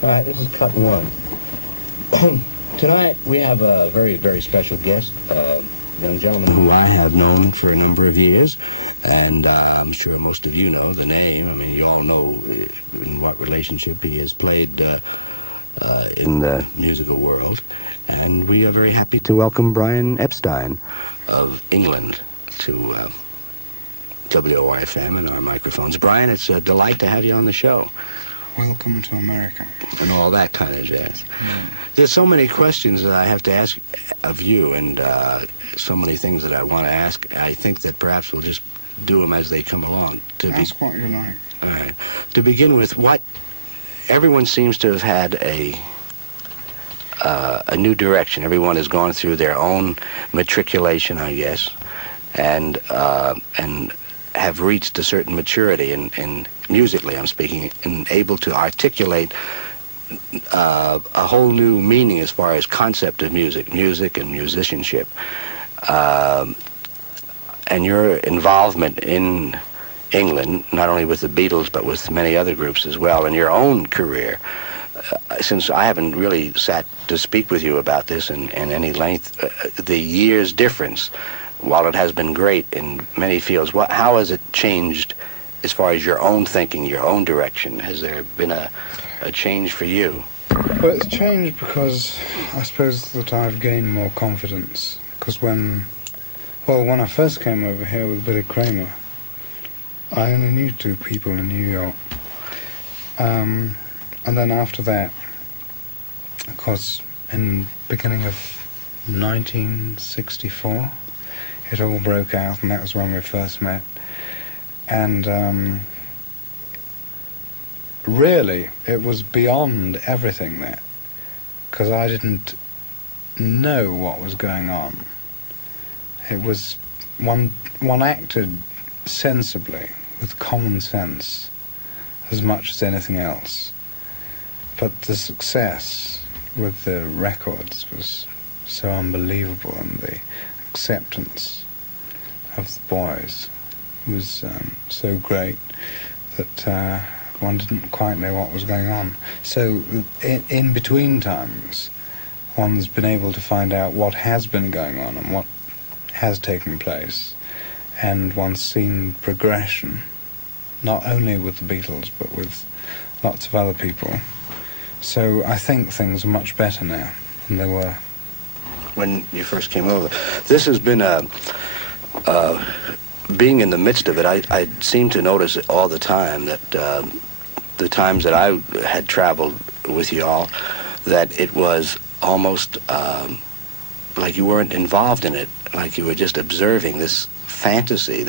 This is cut one. Tonight we have a very, very special guest, a young gentleman who I have known for a number of years, and I'm sure most of you know the name. I mean, you all know in what relationship he has played in the musical world, and we are very happy to welcome Brian Epstein of England to WORFM and our microphones. Brian, it's a delight to have you on the show. Welcome to America. And all that kind of jazz. There's so many questions that I have to ask of you, and so many things that I want to ask. I think that perhaps we'll just do them as they come along. Ask what you like. All right. To begin with, everyone seems to have had a new direction. Everyone has gone through their own matriculation, I guess, and have reached a certain maturity in musically, I'm speaking, and able to articulate a whole new meaning as far as concept of music and musicianship. And your involvement in England, not only with the Beatles, but with many other groups as well, in your own career, since I haven't really sat to speak with you about this in any length, the years difference, while it has been great in many fields, how has it changed as far as your own thinking, your own direction? Has there been a change for you? Well, it's changed because I suppose that I've gained more confidence. Because when I first came over here with Billy Kramer, I only knew 2 people in New York. And then after that, of course, in the beginning of 1964, it all broke out, and that was when we first met. And really, it was beyond everything there, because I didn't know what was going on. It was, one acted sensibly, with common sense, as much as anything else. But the success with the records was so unbelievable, and the acceptance of the boys was so great that one didn't quite know what was going on. So in between times, one's been able to find out what has been going on and what has taken place, and one's seen progression, not only with the Beatles but with lots of other people. So I think things are much better now than they were when you first came over. This has been being in the midst of it, I seem to notice it all the time that the times that I had traveled with you all, that it was almost like you weren't involved in it, like you were just observing this fantasy,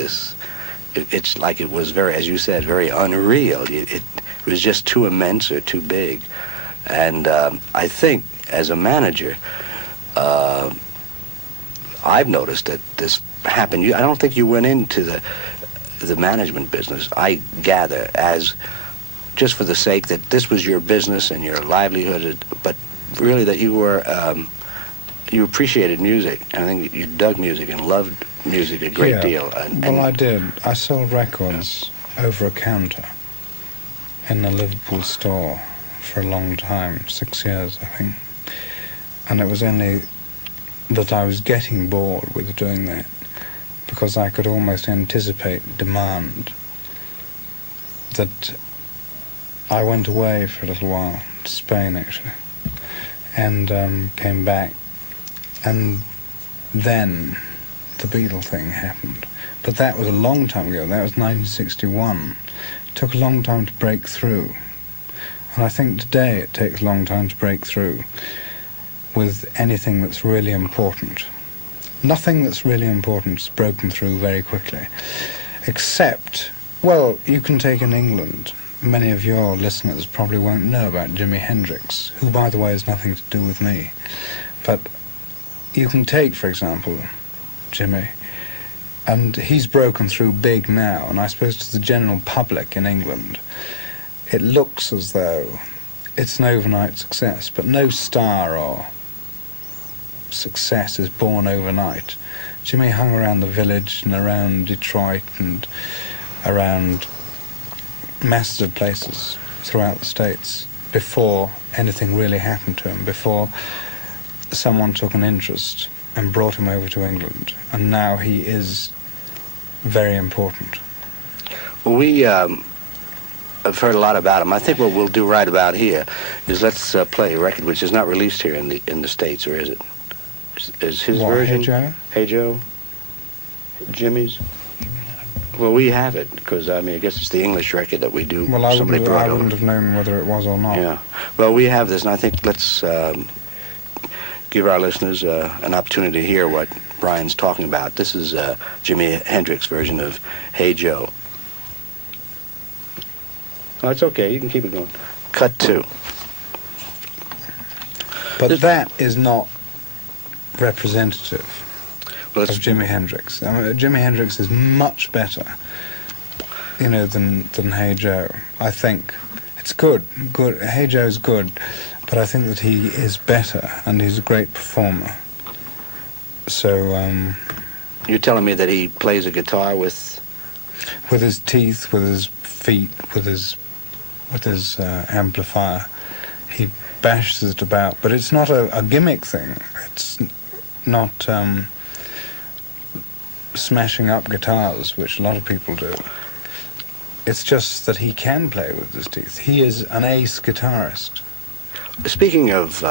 it's like it was very, as you said, very unreal. It was just too immense or too big. And I think, as a manager, I've noticed that this happened. I don't think you went into the management business, I gather, as just for the sake that this was your business and your livelihood, but really that you were you appreciated music, and I think you dug music and loved music a great deal. Well, I did. I sold records over a counter in a Liverpool store for a long time, 6 years, I think. And it was only that I was getting bored with doing that, because I could almost anticipate demand, that I went away for a little while, to Spain actually, and came back, and then the Beatle thing happened. But that was a long time ago. That was 1961. It took a long time to break through, and I think today it takes a long time to break through with anything that's really important. Nothing that's really important is broken through very quickly, except, well, you can take in England. Many of your listeners probably won't know about Jimi Hendrix, who, by the way, has nothing to do with me. But you can take, for example, Jimmy, and he's broken through big now, and I suppose to the general public in England, it looks as though it's an overnight success, but no star or success is born overnight. Jimmy hung around the Village and around Detroit and around masses of places throughout the States before anything really happened to him, before someone took an interest and brought him over to England, and now he is very important. Well, we have heard a lot about him. I think what we'll do right about here is let's play a record which is not released here in the States, or is it? Is his version? Hey Joe? Hey Joe? Jimmy's? Well, we have it, because, I mean, I guess it's the English record that we do. Well, I Somebody brought over. wouldn't have known whether it was or not. Yeah. Well, we have this, and I think let's give our listeners an opportunity to hear what Brian's talking about. This is Jimi Hendrix' version of Hey Joe. Oh, it's okay. You can keep it going. Cut 2. But that is not representative well, of Jimi Hendrix. I mean, Jimi Hendrix is much better, than Hey Joe. I think it's good. Hey Joe's good, but I think that he is better, and he's a great performer. So you're telling me that he plays a guitar with his teeth, with his feet, with his amplifier. He bashes it about, but it's not a gimmick thing. It's not smashing up guitars, which a lot of people do. It's just that he can play with his teeth. He is an ace guitarist. Speaking of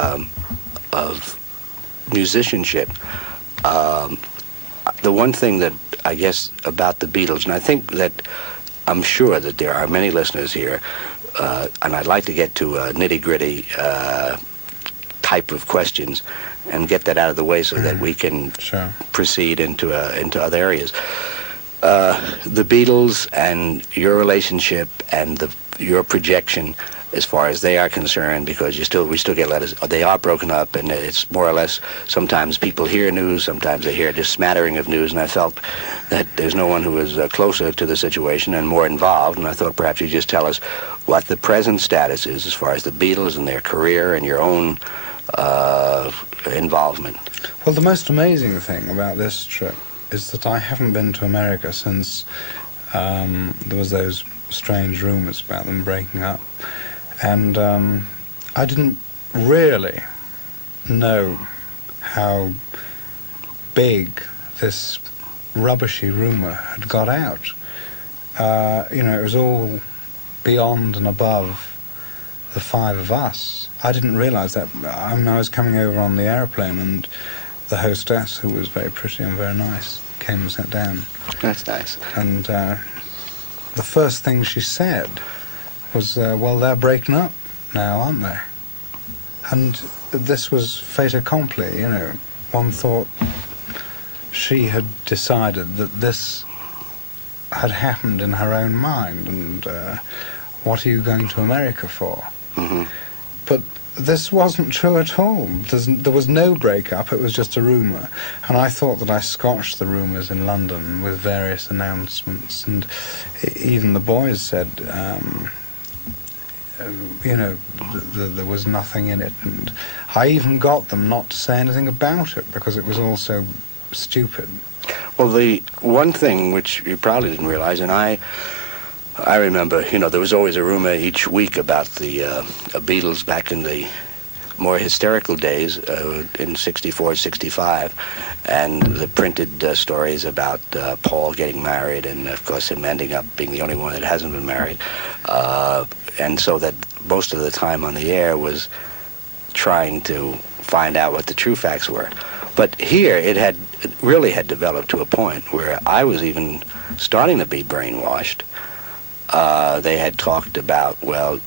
musicianship, the one thing that I guess about the Beatles, and I'm sure that there are many listeners here, and I'd like to get to a nitty-gritty type of questions and get that out of the way so that we can proceed into other areas. The Beatles and your relationship and your projection, as far as they are concerned, because we still get letters. They are broken up, and it's more or less. Sometimes people hear news, sometimes they hear just smattering of news, and I felt that there's no one who was closer to the situation and more involved. And I thought perhaps you'd just tell us what the present status is as far as the Beatles and their career and your own involvement. Well, the most amazing thing about this trip is that I haven't been to America since there was those strange rumors about them breaking up. And I didn't really know how big this rubbishy rumor had got out. It was all beyond and above the five of us. I didn't realize that. I was coming over on the airplane, and the hostess, who was very pretty and very nice, came and sat down. That's nice. And the first thing she said was, well, they're breaking up now, aren't they? And this was fait accompli, One thought she had decided that this had happened in her own mind, and what are you going to America for? Mm-hmm. But this wasn't true at all. There was no breakup, it was just a rumour. And I thought that I scotched the rumours in London with various announcements, and even the boys said, there was nothing in it. And I even got them not to say anything about it, because it was all so stupid. Well, the one thing which you probably didn't realize, and I remember, there was always a rumor each week about the Beatles back in the more hysterical days in 64, 65, and the printed stories about Paul getting married, and of course him ending up being the only one that hasn't been married. And so that most of the time on the air was trying to find out what the true facts were. But here it really had developed to a point where I was even starting to be brainwashed. They had talked about, well,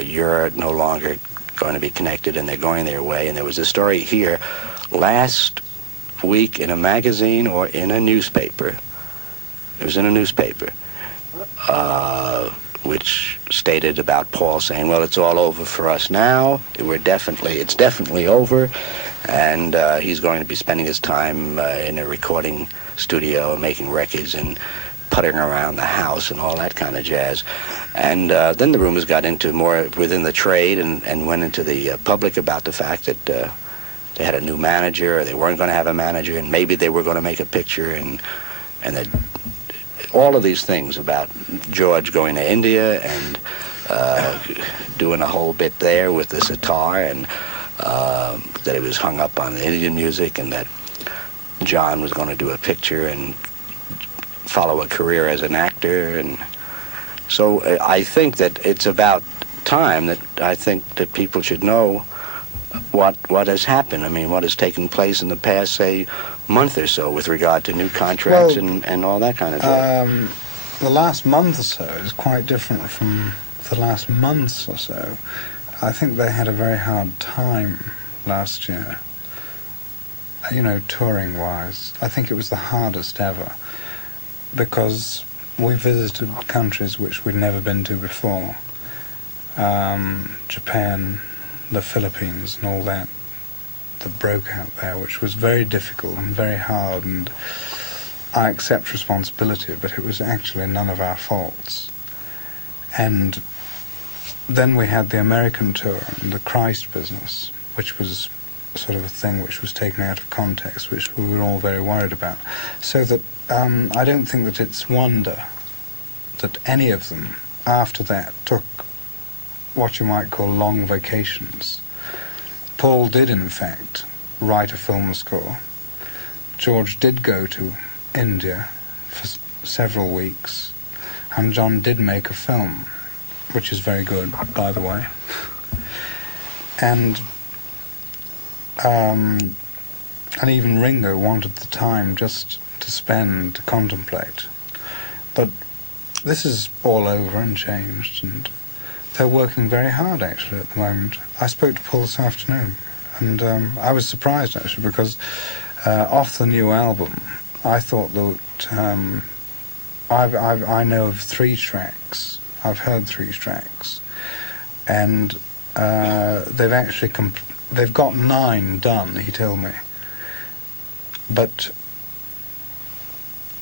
you're no longer going to be connected, and they're going their way. And there was a story here last week in a magazine or in a newspaper. It was in a newspaper, which stated about Paul saying, well, it's all over for us now. It's definitely over. And he's going to be spending his time in a recording studio making records and puttering around the house and all that kind of jazz. And then the rumors got into more within the trade and went into the public about the fact that they had a new manager, or they weren't going to have a manager, and maybe they were going to make a picture, and that all of these things about George going to India and doing a whole bit there with the sitar, and that he was hung up on Indian music, and that John was going to do a picture and follow a career as an actor. And so I think that it's about time that I think that people should know what has happened. I mean, what has taken place in the past, say, month or so with regard to new contracts and all that kind of stuff. The last month or so is quite different from the last months or so. I think they had a very hard time last year, you know, touring-wise. I think it was the hardest ever, because we visited countries which we'd never been to before. Japan, the Philippines and all that broke out there, which was very difficult and very hard, and I accept responsibility, but it was actually none of our faults. And then we had the American tour and the Christ business, which was sort of a thing which was taken out of context, which we were all very worried about. So that I don't think that it's wonder that any of them after that took what you might call long vacations. Paul did, in fact, write a film score. George did go to India for several weeks, and John did make a film, which is very good, by the way. And even Ringo wanted the time just to spend, to contemplate. But this is all over and changed, and they're working very hard, actually, at the moment. I spoke to Paul this afternoon, and I was surprised, actually, because off the new album, I thought that I know of 3 tracks. I've heard 3 tracks, and they've got 9 done, he told me. But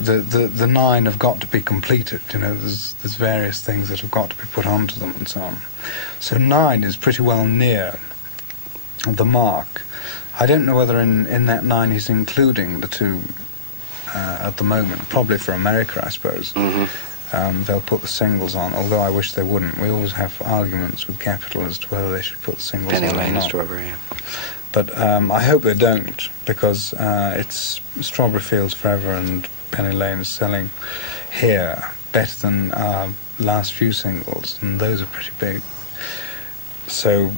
the 9 have got to be completed. You know, there's various things that have got to be put onto them and so on. So 9 is pretty well near the mark. I don't know whether in that 9 he's including the 2 at the moment. Probably for America, I suppose. Mm-hmm. They'll put the singles on, although I wish they wouldn't. We always have arguments with Capitol as to whether they should put the singles Penny on Lane or not. Strawberry. But I hope they don't, because it's Strawberry Fields Forever and Penny Lane is selling here better than our last few singles, and those are pretty big. So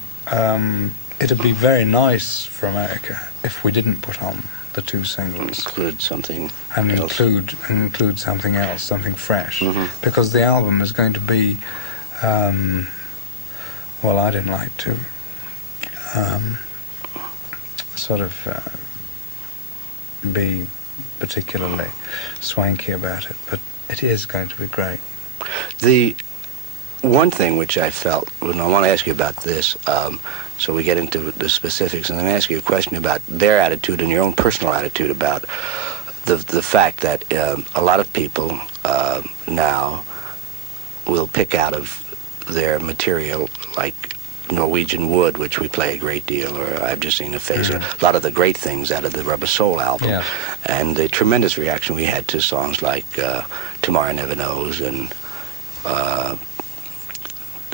it'd be very nice for America if we didn't put on the 2 singles. Include something and else. include something else, something fresh. Mm-hmm. Because the album is going to be, well, I didn't like to sort of be particularly swanky about it, but it is going to be great. The one thing which I felt, and I want to ask you about this, so we get into the specifics, and then ask you a question about their attitude and your own personal attitude about the fact that a lot of people now will pick out of their material, like Norwegian Wood, which we play a great deal, or I've Just Seen a Face, or a lot of the great things out of the Rubber Soul album. Yeah. And the tremendous reaction we had to songs like Tomorrow Never Knows, and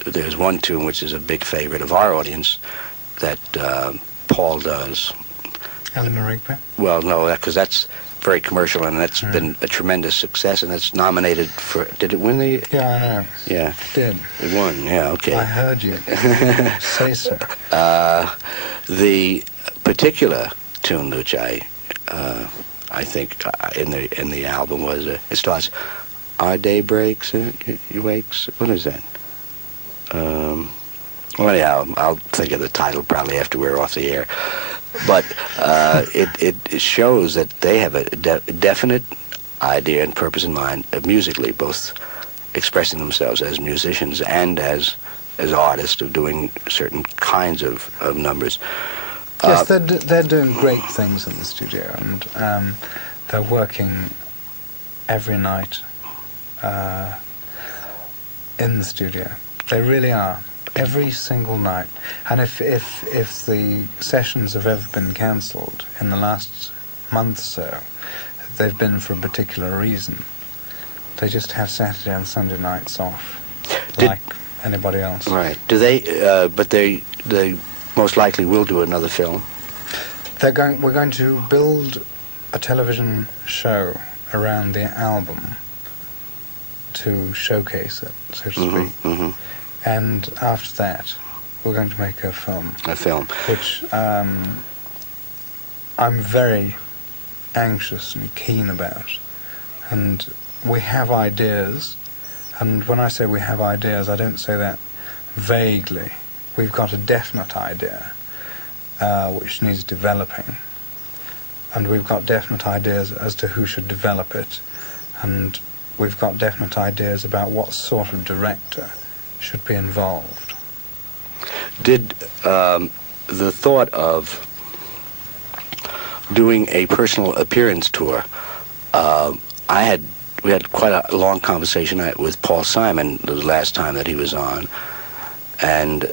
there's one tune which is a big favorite of our audience that Paul does. Eleanor Rigby? Well, no, because that's very commercial, and that's been a tremendous success, and it's nominated for... Did it win the... Yeah, I know. Yeah. It did. It won, yeah, okay. I heard you say so. The particular tune which I think in the album was, it starts, Our day breaks, you wakes, what is that? Well, anyhow, I'll think of the title probably after we're off the air. But it shows that they have a definite idea and purpose in mind, musically, both expressing themselves as musicians and as artists of doing certain kinds of numbers. Yes, they're doing great things in the studio, and they're working every night in the studio. They really are. Every single night. And if the sessions have ever been cancelled in the last month or so, they've been for a particular reason. They just have Saturday and Sunday nights off, like anybody else. Right. Do they? But they most likely will do another film. We're going to build a television show around the album to showcase it, so to speak. Mm-hmm. And after that, we're going to make a film. A film. Which I'm very anxious and keen about. And we have ideas. And when I say we have ideas, I don't say that vaguely. We've got a definite idea, which needs developing. And we've got definite ideas as to who should develop it. And we've got definite ideas about what sort of director should be involved. Did the thought of doing a personal appearance tour, we had quite a long conversation with Paul Simon the last time that he was on, and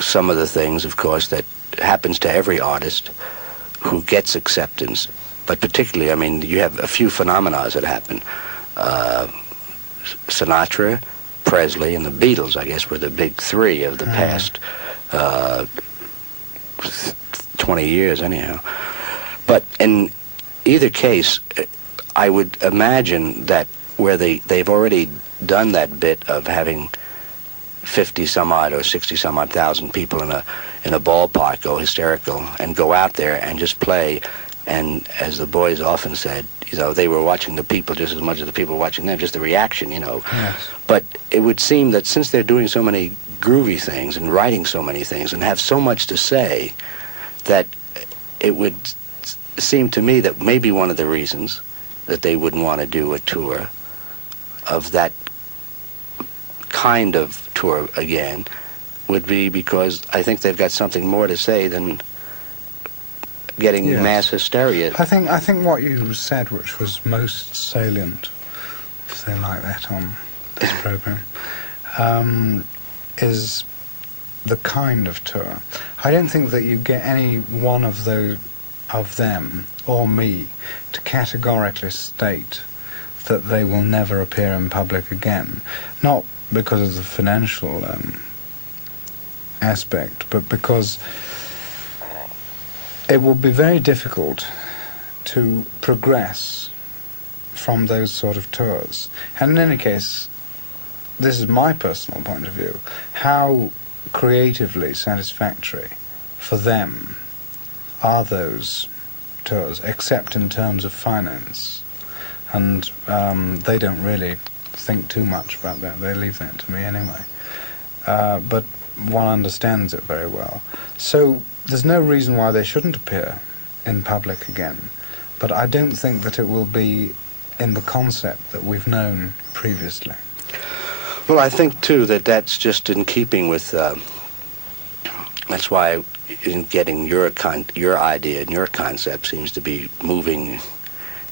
some of the things, of course, that happens to every artist who gets acceptance, but particularly, I mean, you have a few phenomena that happen. Sinatra, Presley, and the Beatles, I guess, were the big three of the past 20 years, anyhow. But in either case, I would imagine that where they've already done that bit of having 50 some odd or 60 some odd thousand people in a ballpark go hysterical and go out there and just play, and as the boys often said, you know, they were watching the people just as much as the people were watching them, just the reaction, you know. Yes. But it would seem that since they're doing so many groovy things and writing so many things and have so much to say, that it would seem to me that maybe one of the reasons that they wouldn't want to do a tour of that kind of tour again would be because I think they've got something more to say than getting mass hysteria. I think what you said, which was most salient, if they like that on this program, is the kind of tour. I don't think that you get any one of them or me to categorically state that they will never appear in public again, not because of the financial aspect, but because it will be very difficult to progress from those sort of tours. And in any case, this is my personal point of view, how creatively satisfactory for them are those tours, except in terms of finance. And they don't really think too much about that. They leave that to me anyway. But one understands it very well. So there's no reason why they shouldn't appear in public again. But I don't think that it will be in the concept that we've known previously. Well, I think, too, that that's just in keeping with... that's why in getting your idea and your concept seems to be moving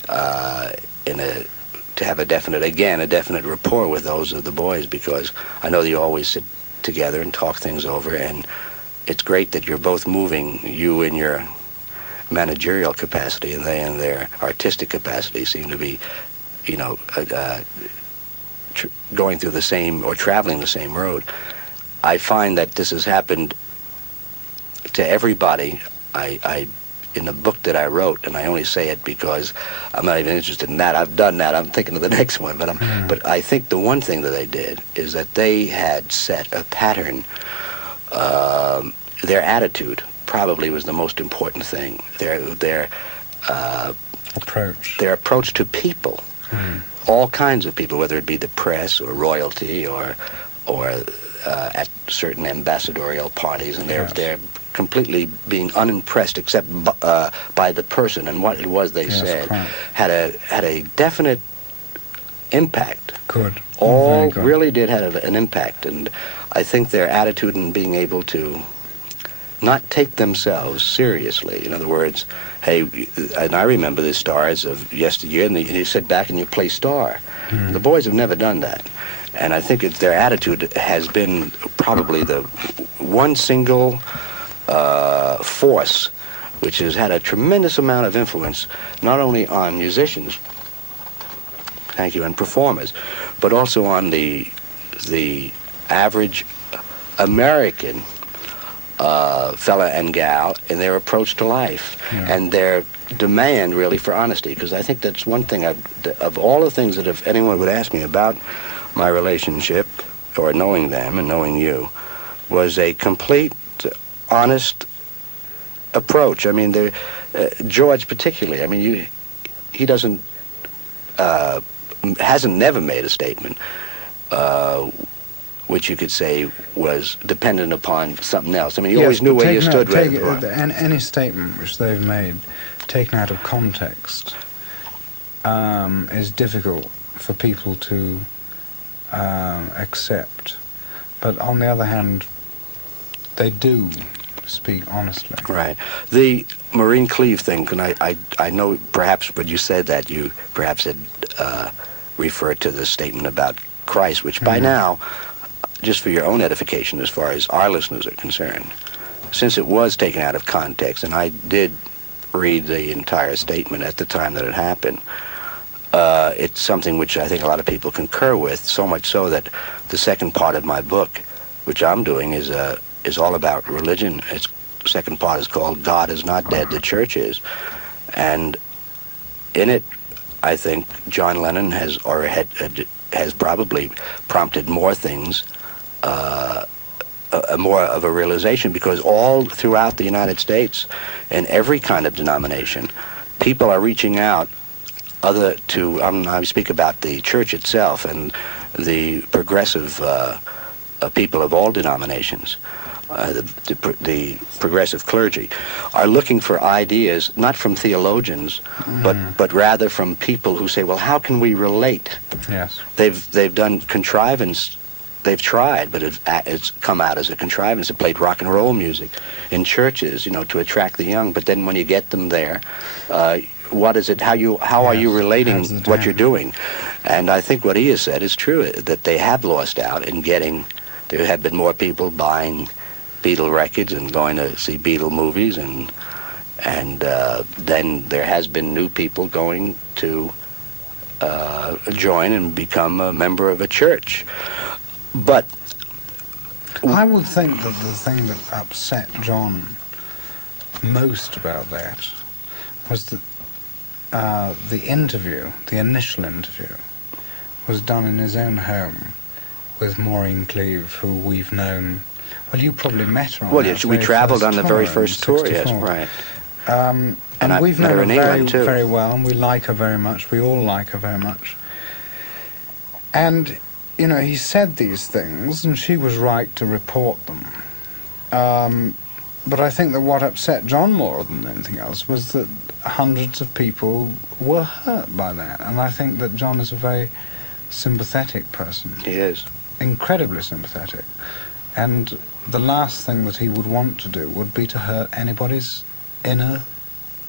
to have a definite rapport with those of the boys, because I know that you always sit together and talk things over, and it's great that you're both moving, you in your managerial capacity and they in their artistic capacity seem to be, you know, going through the same or traveling the same road. I find that this has happened to everybody. I in the book that I wrote, and I only say it because I'm not even interested in that. I've done that. I'm thinking of the next one. But I think the one thing that they did is that they had set a pattern. Their attitude probably was the most important thing. Their approach to people, all kinds of people, whether it be the press or royalty or at certain ambassadorial parties, and they're completely being unimpressed except by the person and what it was they said. Had a definite impact. Good. All really did have an impact, and I think their attitude in being able to not take themselves seriously. In other words, hey, and I remember the stars of yesteryear, and you sit back and you play star. The boys have never done that. And I think their attitude has been probably the one single force which has had a tremendous amount of influence, not only on musicians, thank you, and performers, but also on the average American fella and gal in their approach to life and their demand really for honesty, because I think that's one thing of all the things that if anyone would ask me about my relationship or knowing them and knowing you was a complete honest approach. I mean, George particularly, I mean, he doesn't hasn't never made a statement which you could say was dependent upon something else. I mean, he always knew where you stood. Any statement which they've made, taken out of context, is difficult for people to accept. But on the other hand, they do speak honestly. Right. The Maureen Cleave thing, and I know perhaps when you said that, you perhaps had referred to the statement about Christ, which by now, just for your own edification as far as our listeners are concerned, since it was taken out of context, and I did read the entire statement at the time that it happened, it's something which I think a lot of people concur with, so much so that the second part of my book, which I'm doing, is all about religion. Its second part is called God is Not Dead, the Church Is. And in it, I think John Lennon has probably prompted more things, more of a realization, because all throughout the United States, in every kind of denomination, people are reaching out I speak about the church itself and the progressive people of all denominations, the progressive clergy, are looking for ideas, not from theologians, but rather from people who say, well, how can we relate? Yes. They've done contrivance. They've tried, but it's come out as a contrivance. They played rock and roll music in churches, to attract the young. But then when you get them there, what is it? How are you relating what you're doing? And I think what he has said is true, that they have lost out in getting. There have been more people buying Beatle records and going to see Beatle movies, and then there has been new people going to join and become a member of a church. But I would think that the thing that upset John most about that was that the initial interview, was done in his own home with Maureen Cleave, who we've known. Well, you probably met her on Well, yes, we traveled on the very first tour, yes, right. And we've known her very, very well, and we like her very much. We all like her very much. And he said these things, and she was right to report them. But I think that what upset John more than anything else was that hundreds of people were hurt by that. And I think that John is a very sympathetic person. He is. Incredibly sympathetic. And the last thing that he would want to do would be to hurt anybody's inner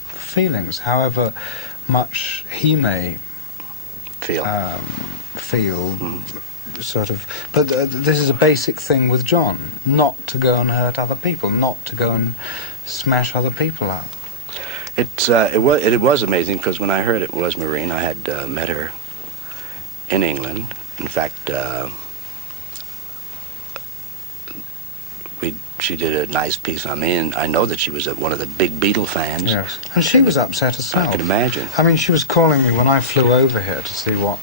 feelings, however much he may feel. Sort of, but this is a basic thing with John, not to go and hurt other people, not to go and smash other people up. It was amazing, because when I heard it was Maureen, I had met her in England. In fact, she did a nice piece on me, and I know that she was one of the big Beatle fans. Yes, and she was upset herself. I can imagine. I mean, she was calling me when I flew over here to see what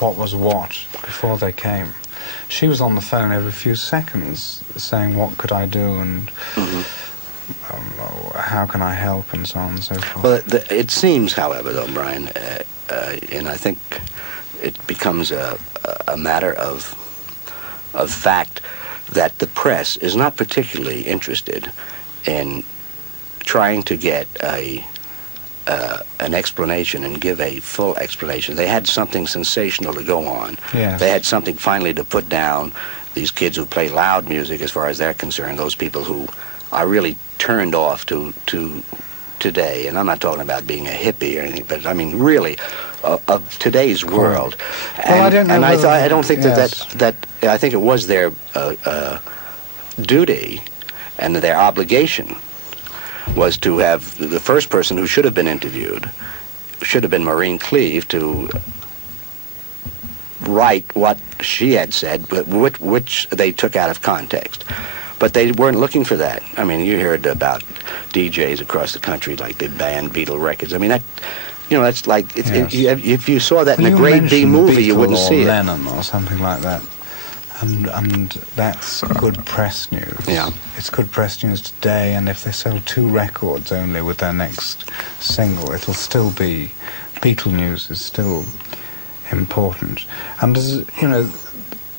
was what before they came. She was on the phone every few seconds saying, what could I do, and how can I help, and so on and so forth. Well, it seems, however, though, Brian, and I think it becomes a matter of fact, that the press is not particularly interested in trying to get an explanation and give a full explanation. They had something sensational to go on. Yes. They had something finally to put down these kids who play loud music, as far as they're concerned, those people who are really turned off to today. And I'm not talking about being a hippie or anything, but I mean really of today's world. Well, I don't know. And I don't think that I think it was their duty and their obligation was to have the first person who should have been interviewed should have been Maureen Cleave, to right what she had said, but which they took out of context. But they weren't looking for that. I mean, you heard about DJs across the country, like they banned Beatle records. I mean, that, you know, that's like, if you saw that in a grade B movie, you wouldn't see it. Lennon or something like that. And that's good press news. Yeah. It's good press news today, and if they sell 2 records only with their next single, it'll still be, Beatle news is still important. And, you know,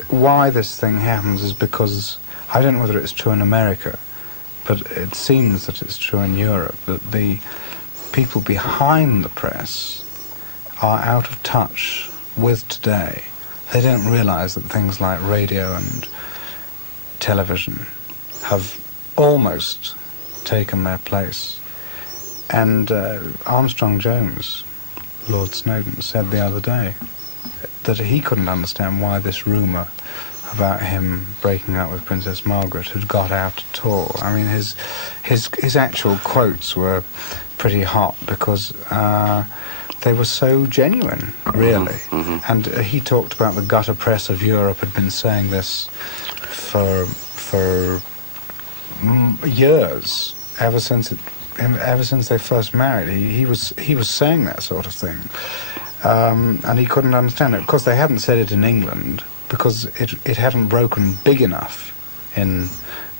why this thing happens is because, I don't know whether it's true in America, but it seems that it's true in Europe, that the people behind the press are out of touch with today. They don't realize that things like radio and television have almost taken their place. And Armstrong Jones, Lord Snowden, said the other day that he couldn't understand why this rumour about him breaking up with Princess Margaret had got out at all. I mean, his actual quotes were pretty hot because they were so genuine, really. Mm-hmm. And he talked about the gutter press of Europe had been saying this for years, ever since they first married. He was saying that sort of thing, and he couldn't understand it. Of course, they hadn't said it in England because it hadn't broken big enough in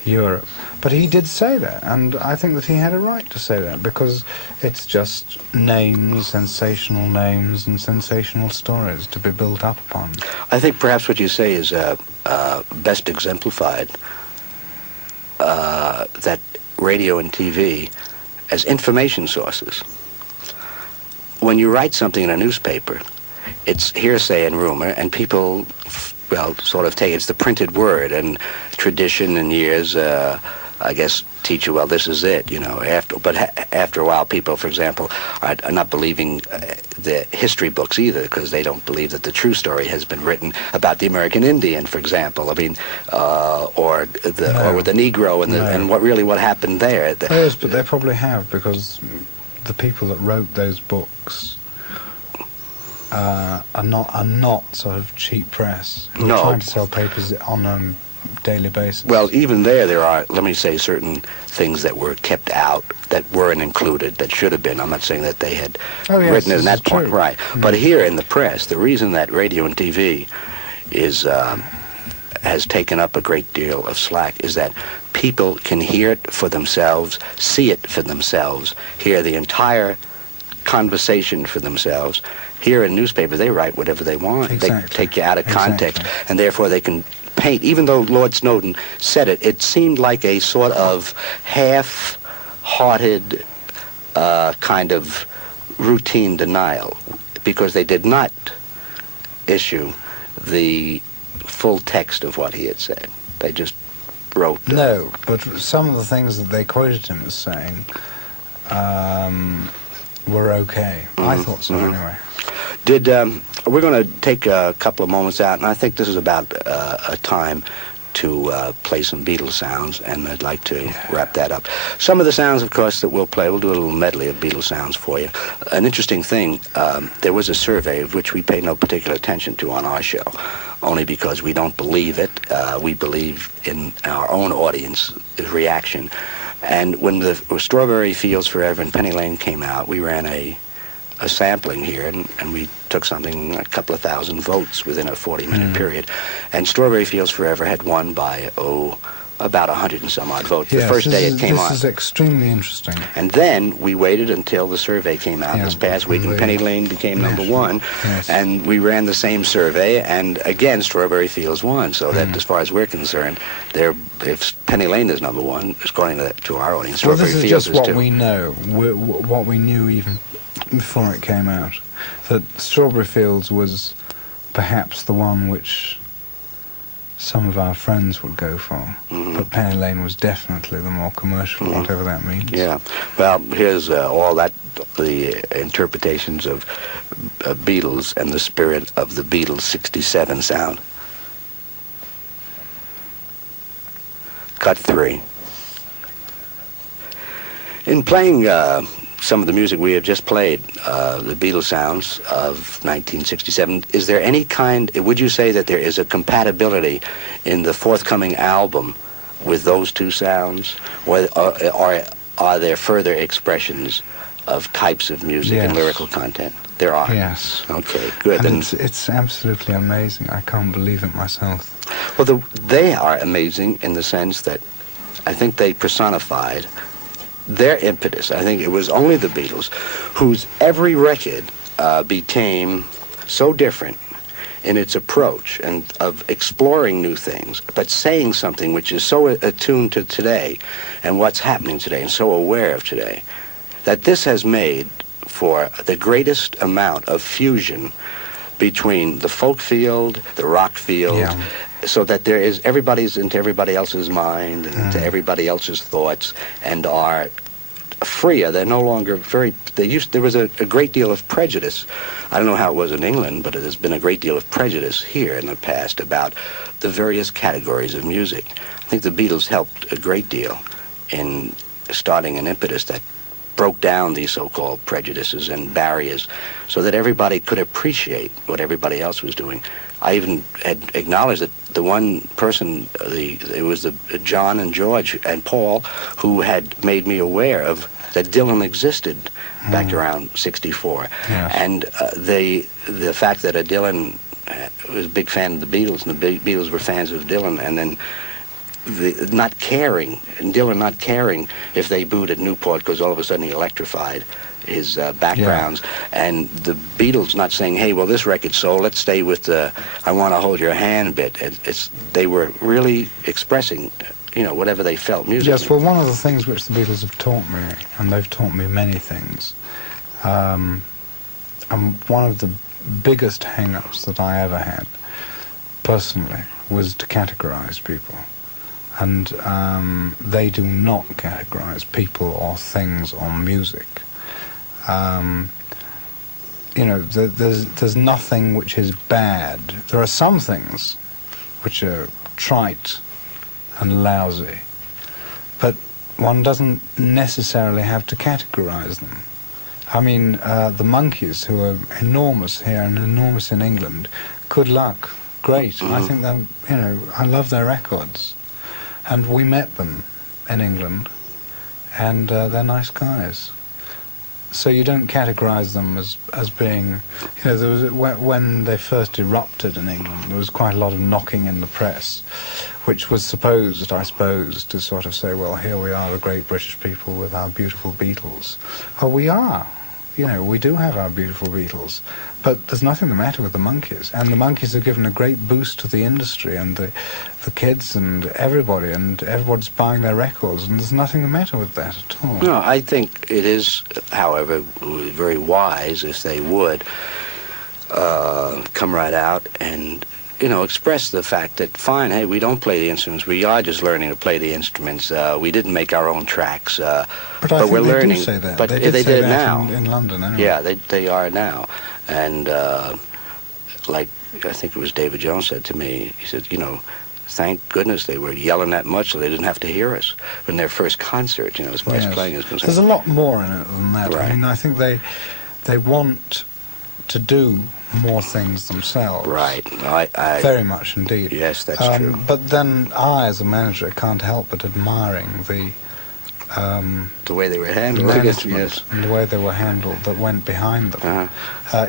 Europe. But he did say that, and I think that he had a right to say that, because it's just names, sensational names and sensational stories to be built up upon. I think perhaps what you say is best exemplified, that radio and TV as information sources. When you write something in a newspaper, it's hearsay and rumor, and people, well, sort of take it's the printed word, and tradition and years, I guess, teach you, well, this is it, you know. After a while, people, for example, are not believing the history books either, because they don't believe that the true story has been written about the American Indian, for example. I mean, or with the Negro and what happened there. Yes, but they probably have, because the people that wrote those books are not sort of cheap press who are trying to sell papers on a daily basis. Well, even there are, let me say, certain things that were kept out, that weren't included, that should have been. I'm not saying that they had written it in that point, right? But here in the press, the reason that radio and TV has taken up a great deal of slack is that people can hear it for themselves, see it for themselves, hear the entire conversation for themselves. Here in newspapers, they write whatever they want. Exactly. They take you out of context, and therefore they can paint. Even though Lord Snowden said it, it seemed like a sort of half-hearted kind of routine denial, because they did not issue the full text of what he had said. They just wrote... No, but some of the things that they quoted him as saying were okay. Mm-hmm. I thought so, anyway. We're going to take a couple of moments out, and I think this is about a time to play some Beatles sounds, and I'd like to wrap that up. Some of the sounds, of course, that we'll play, we'll do a little medley of Beatles sounds for you. An interesting thing, there was a survey of which we pay no particular attention to on our show, only because we don't believe it. We believe in our own audience reaction. And when the Strawberry Fields Forever and Penny Lane came out, we ran a sampling here, and we took something, a couple of thousand votes within a 40-minute period. And Strawberry Fields Forever had won by, about 100 and some odd votes the first day it came on. This is extremely interesting. And then we waited until the survey came out this past week, and Penny Lane became number one. Yes. And we ran the same survey, and again, Strawberry Fields won. So that, as far as we're concerned, if Penny Lane is number one, according to our audience, Strawberry Fields is two. Well, this is just what we know, what we knew even before it came out, that Strawberry Fields was perhaps the one which some of our friends would go for, but Penny Lane was definitely the more commercial, whatever that means. Yeah. Well, here's the interpretations of Beatles and the spirit of the Beatles 67 sound. Cut 3. In playing some of the music we have just played, the Beatles sounds of 1967. Is there any kind, would you say that there is a compatibility in the forthcoming album with those two sounds? Or are there further expressions of types of music and lyrical content? There are? Yes. Okay, good. And it's absolutely amazing. I can't believe it myself. Well, they are amazing in the sense that I think they personified their impetus. I think it was only the Beatles whose every record became so different in its approach and of exploring new things, but saying something which is so attuned to today and what's happening today and so aware of today, that this has made for the greatest amount of fusion between the folk field, the rock field, so that there is everybody's into everybody else's mind and into everybody else's thoughts, and are freer. They're no longer there was a great deal of prejudice. I don't know how it was in England, but there's been a great deal of prejudice here in the past about the various categories of music. I think the Beatles helped a great deal in starting an impetus that broke down these so-called prejudices and barriers so that everybody could appreciate what everybody else was doing. I even had acknowledged that the one person, it was the John and George and Paul, who had made me aware of that Dylan existed back around 64. Yes. And the fact that Dylan was a big fan of the Beatles, and the Beatles were fans of Dylan, and then Dylan not caring if they booed at Newport because all of a sudden he electrified his backgrounds, and the Beatles not saying, hey, well, this record sold, let's stay with the I Want to Hold Your Hand bit. They were really expressing, whatever they felt musically. Yes, well, one of the things which the Beatles have taught me, and they've taught me many things, and one of the biggest hang-ups that I ever had, personally, was to categorize people. And they do not categorize people or things or music. There's nothing which is bad. There are some things which are trite and lousy, but one doesn't necessarily have to categorize them. I mean, the Monkees, who are enormous here and enormous in England, good luck, great. I think I love their records. And we met them in England, and they're nice guys. So you don't categorize them as being, there was, when they first erupted in England, there was quite a lot of knocking in the press, which was supposed, I suppose, to sort of say, well, here we are, the great British people with our beautiful Beatles. Oh, we are. We do have our beautiful Beatles, but there's nothing the matter with the Monkees. And the Monkees have given a great boost to the industry and the kids and everybody's buying their records, and there's nothing the matter with that at all. No, I think it is, however, very wise if they would come right out and express the fact that, fine, hey, we don't play the instruments. We are just learning to play the instruments. We didn't make our own tracks, but we're learning. Say that. But they did say it that now in London. Anyway. Yeah, they are now. And like I think it was David Jones said to me, he said, thank goodness they were yelling that much so they didn't have to hear us in their first concert. As far as playing is concerned. There's a lot more in it than that. Right. I mean, I think they want to do more things themselves. Right. I very much indeed. Yes, that's true. But then I, as a manager, can't help but admiring the way they were handled, yes, and the way they were handled that went behind them.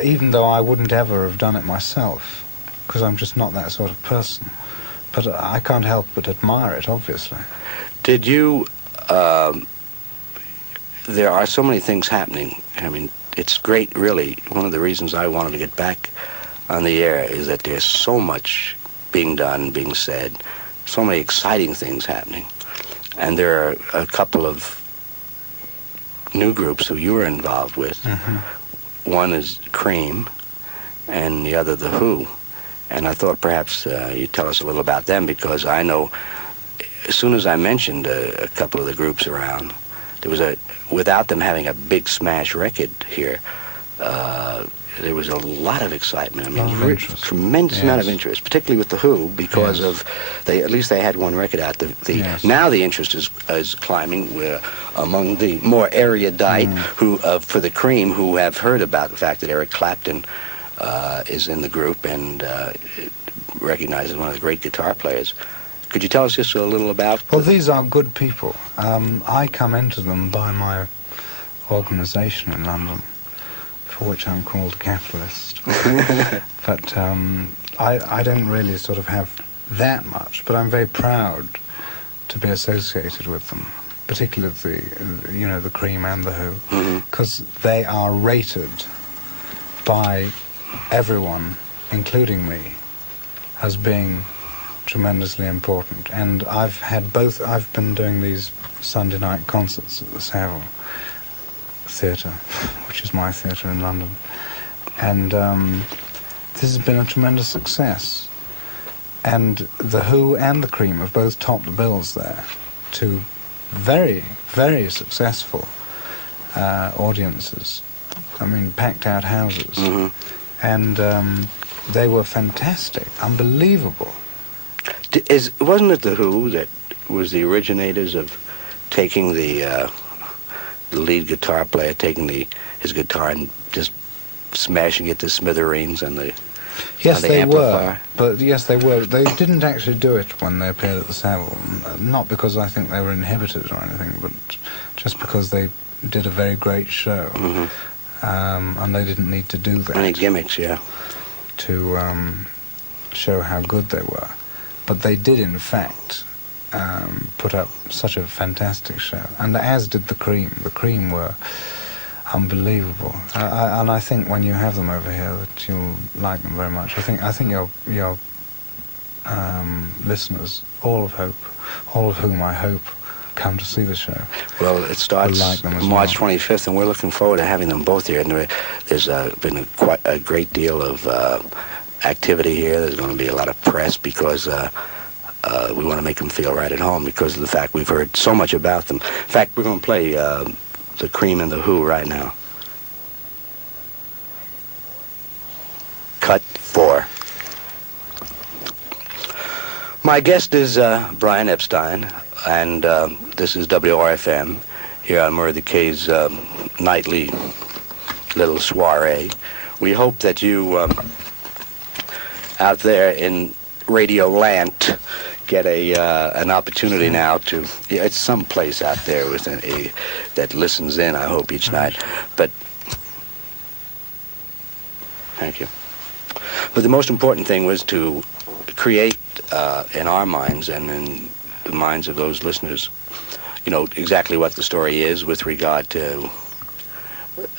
Even though I wouldn't ever have done it myself, because I'm just not that sort of person. But I can't help but admire it, obviously. Did you? There are so many things happening. I mean, it's great, really. One of the reasons I wanted to get back on the air is that there's so much being done, being said, so many exciting things happening. And there are a couple of new groups who you were involved with. Mm-hmm. One is Cream, and the other The Who. And I thought perhaps you'd tell us a little about them, because I know as soon as I mentioned a couple of the groups around, there was without them having a big smash record here, there was a lot of excitement. I mean, Lot of interest. tremendous amount of Yes. interest, particularly with the Who, because Yes. of at least they had one record out. Yes. Now the interest is climbing. We're among the more erudite who for the Cream who have heard about the fact that Eric Clapton is in the group and recognized as one of the great guitar players. Could you tell us just a little about? Well, these are good people. I come into them by my organisation in London, for which I'm called a capitalist. But I don't really sort of have that much, but I'm very proud to be associated with them, particularly the Cream and the Who, because they are rated by everyone, including me, as being tremendously important. And I've been doing these Sunday night concerts at the Savile Theatre, which is my theatre in London. And this has been a tremendous success. And the Who and the Cream have both topped the bills there to very, very successful audiences. I mean, packed out houses. And they were fantastic, unbelievable. Wasn't it the Who that was the originators of taking the lead guitar player taking his guitar and just smashing it to smithereens on the Yes, they amplifier? were. But yes, they were. They didn't actually do it when they appeared at the Savile. Not because I think they were inhibitors or anything, but just because they did a very great show. And they didn't need to do that. Any gimmicks, yeah. To show how good they were. But they did, in fact, put up such a fantastic show. And as did the Cream. The Cream were unbelievable. And I think when you have them over here that you'll like them very much. I think your listeners, all of whom I hope come to see the show. Well, it starts like them as March well. 25th, and we're looking forward to having them both here. And there's been quite a great deal of activity here. There's going to be a lot of press because we want to make them feel right at home because of the fact we've heard so much about them. In fact, we're going to play the Cream and the Who right now. Cut 4. My guest is Brian Epstein, and this is WRFM here on Murray the K's nightly little soiree. We hope that you out there in Radio Land get an opportunity now to, it's some place out there with that listens in, I hope, each night. But thank you. But the most important thing was to create in our minds and in the minds of those listeners, exactly what the story is with regard to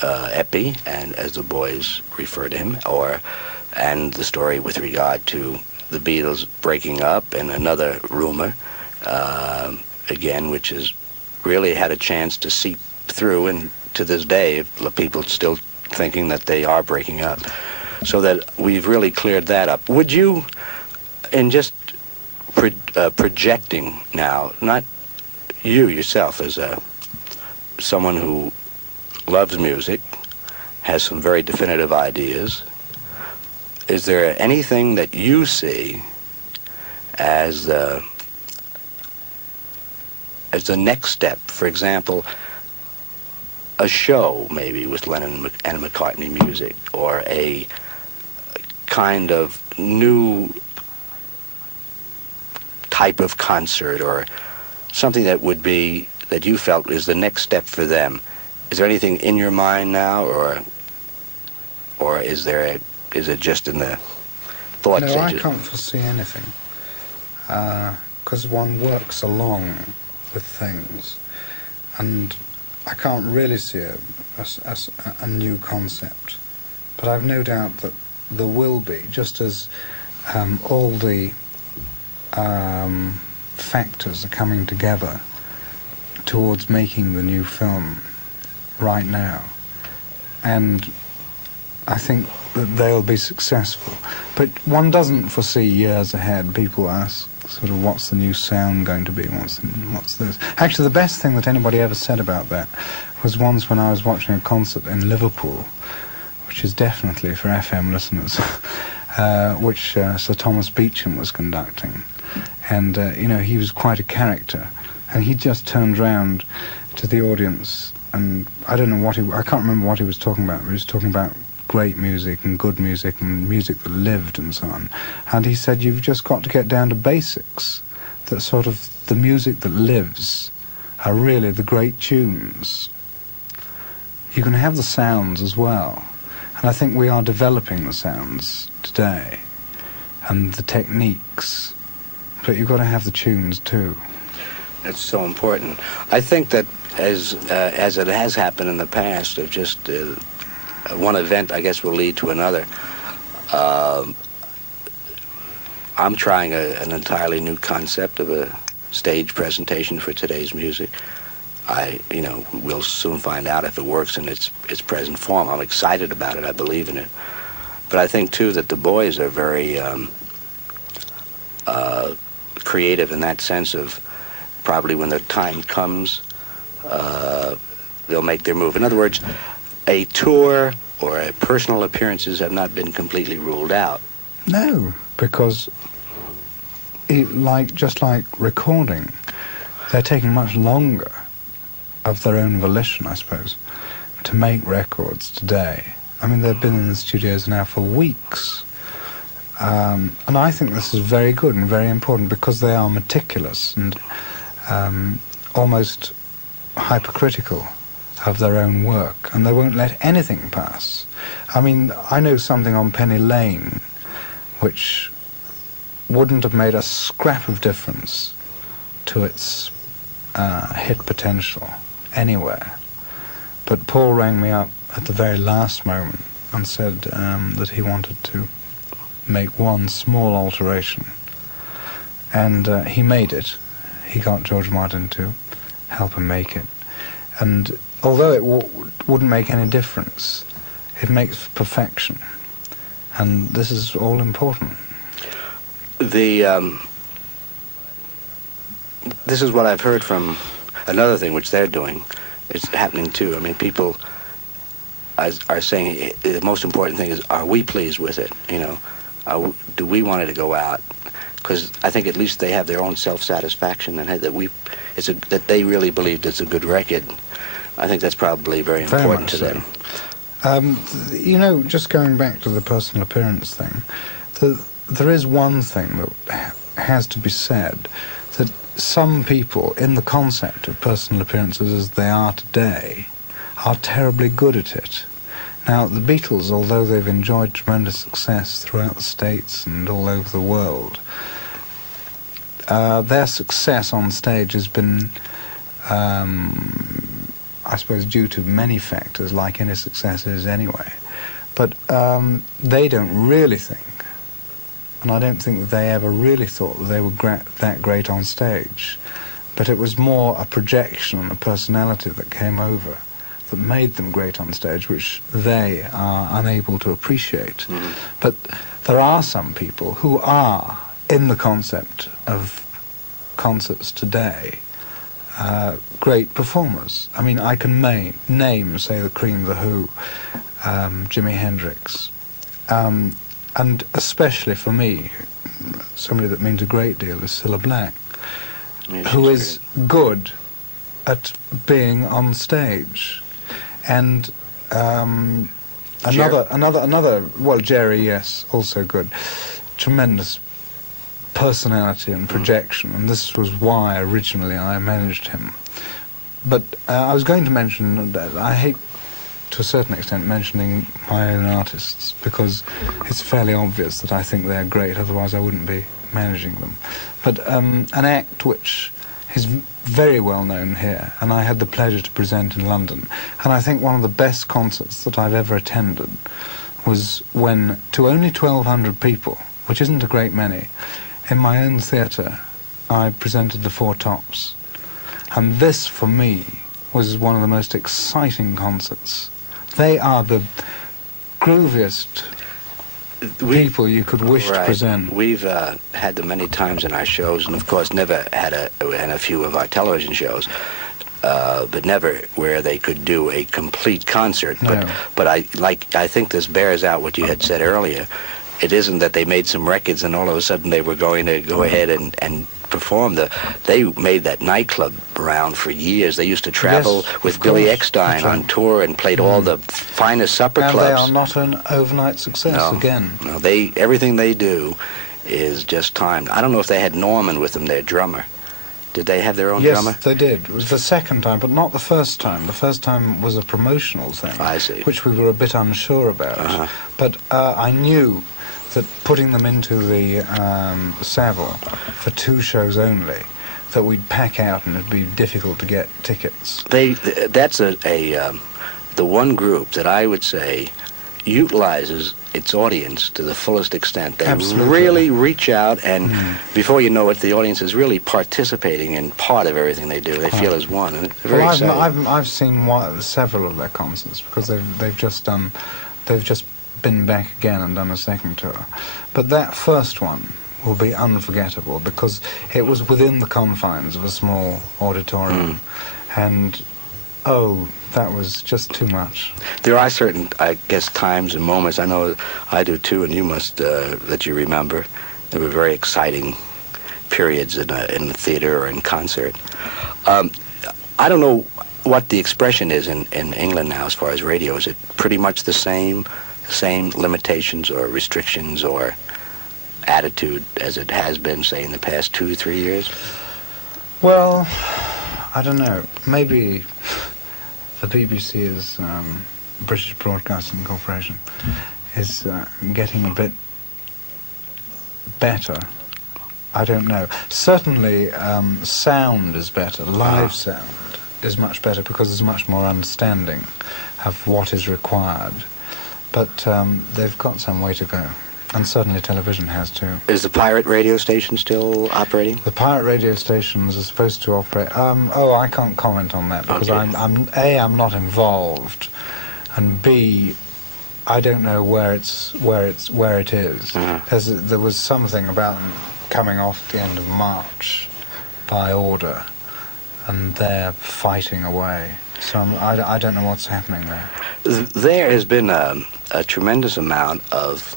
Epi, and as the boys refer to him, and the story with regard to the Beatles breaking up, and another rumor, again, which has really had a chance to seep through, and to this day, people still thinking that they are breaking up. So that we've really cleared that up. Would you, in just projecting now, not you yourself as someone who loves music, has some very definitive ideas, is there anything that you see as the next step? For example, a show maybe with Lennon and McCartney music, or a kind of new type of concert, or something that would be, that you felt is the next step for them. Is there anything in your mind now, or is it just in the thought No, stages? I can't foresee anything, because one works along with things, and I can't really see a new concept. But I've no doubt that there will be, just as all the factors are coming together towards making the new film right now. And I think that they'll be successful. But one doesn't foresee years ahead. People ask, sort of, what's the new sound going to be? What's this? Actually, the best thing that anybody ever said about that was once when I was watching a concert in Liverpool which is definitely for FM listeners, which Sir Thomas Beecham was conducting. And, he was quite a character. And he just turned round to the audience, and I don't know I can't remember what he was talking about. He was talking about great music and good music and music that lived and so on. And he said, you've just got to get down to basics, that sort of the music that lives are really the great tunes. You can have the sounds as well. And I think we are developing the sounds today and the techniques, but you've got to have the tunes too. That's so important. I think that as it has happened in the past, of just one event, I guess, will lead to another. I'm trying an entirely new concept of a stage presentation for today's music. We'll soon find out if it works in its present form. I'm excited about it. I believe in it. But I think, too, that the boys are very creative in that sense of probably when the time comes, they'll make their move. In other words, a tour or personal appearances have not been completely ruled out. No, because just like recording, they're taking much longer of their own volition, I suppose, to make records today. I mean, they've been in the studios now for weeks. And I think this is very good and very important because they are meticulous and almost hypercritical of their own work, and they won't let anything pass. I mean, I know something on Penny Lane which wouldn't have made a scrap of difference to its hit potential anywhere. But Paul rang me up at the very last moment and said that he wanted to make one small alteration. And he made it. He got George Martin to help him make it. And although it wouldn't make any difference, it makes perfection. And this is all important. This is what I've heard from another thing which they're doing. It's happening too. I mean, people are saying the most important thing is, are we pleased with it? Do we want it to go out? Because I think at least they have their own self-satisfaction and that they really believed it's a good record. I think that's probably very important to them. Just going back to the personal appearance thing, there is one thing that has to be said, that some people in the concept of personal appearances as they are today are terribly good at it. Now, the Beatles, although they've enjoyed tremendous success throughout the States and all over the world, their success on stage has been, I suppose, due to many factors, like any success is anyway. But they don't really think, and I don't think that they ever really thought that they were that great on stage. But it was more a projection and a personality that came over that made them great on stage, which they are unable to appreciate. Mm-hmm. But there are some people who are, in the concept of concerts today, great performers. I mean, I can name, say, the Cream, the Who, Jimi Hendrix, and especially for me, somebody that means a great deal is Cilla Black, who is good at being on stage. And Jerry, yes, also good. Tremendous personality and projection, and this was why originally I managed him. But I was going to mention that I hate, to a certain extent, mentioning my own artists, because it's fairly obvious that I think they're great, otherwise I wouldn't be managing them. But an act which is very well known here, and I had the pleasure to present in London, and I think one of the best concerts that I've ever attended was when, to only 1,200 people, which isn't a great many, in my own theatre, I presented the Four Tops. And this, for me, was one of the most exciting concerts. They are the grooviest people you could wish to present. We've had them many times in our shows, and of course never had in a few of our television shows. but never where they could do a complete concert. No. But I think this bears out what you had said earlier. It isn't that they made some records and all of a sudden they were going to go ahead and perform. They made that nightclub round for years. They used to travel with Billy Eckstein on tour and played all the finest supper clubs. And they are not an overnight success again. No, everything they do is just timed. I don't know if they had Norman with them, their drummer. Did they have their own drummer? Yes, they did. It was the second time, but not the first time. The first time was a promotional thing. I see. Which we were a bit unsure about. But I knew that putting them into the Savile for 2 shows only, that we'd pack out and it'd be difficult to get tickets. That's the one group that I would say utilizes its audience to the fullest extent. They Absolutely. Really reach out, and before you know it, the audience is really participating in part of everything they do. They feel as one, and it's very exciting. I've seen several of their concerts because they've just been back again and done a second tour. But that first one will be unforgettable because it was within the confines of a small auditorium, and that was just too much. There are certain, I guess, times and moments, I know I do too, and you must, that you remember. There were very exciting periods in the theater or in concert. I don't know what the expression is in England now as far as radio. Is it pretty much the same limitations or restrictions or attitude as it has been, say, in the past 2 or 3 years? Well, I don't know. Maybe the BBC is British Broadcasting Corporation is getting a bit better. I don't know. Certainly, sound is better. Live sound is much better because there's much more understanding of what is required. But they've got some way to go. And certainly television has too. Is the pirate radio station still operating? The pirate radio stations are supposed to operate. I can't comment on that because I'm not involved, and B, I don't know where it is. There was something about them coming off at the end of March by order, and they're fighting away. So I don't know what's happening there. There has been a tremendous amount of,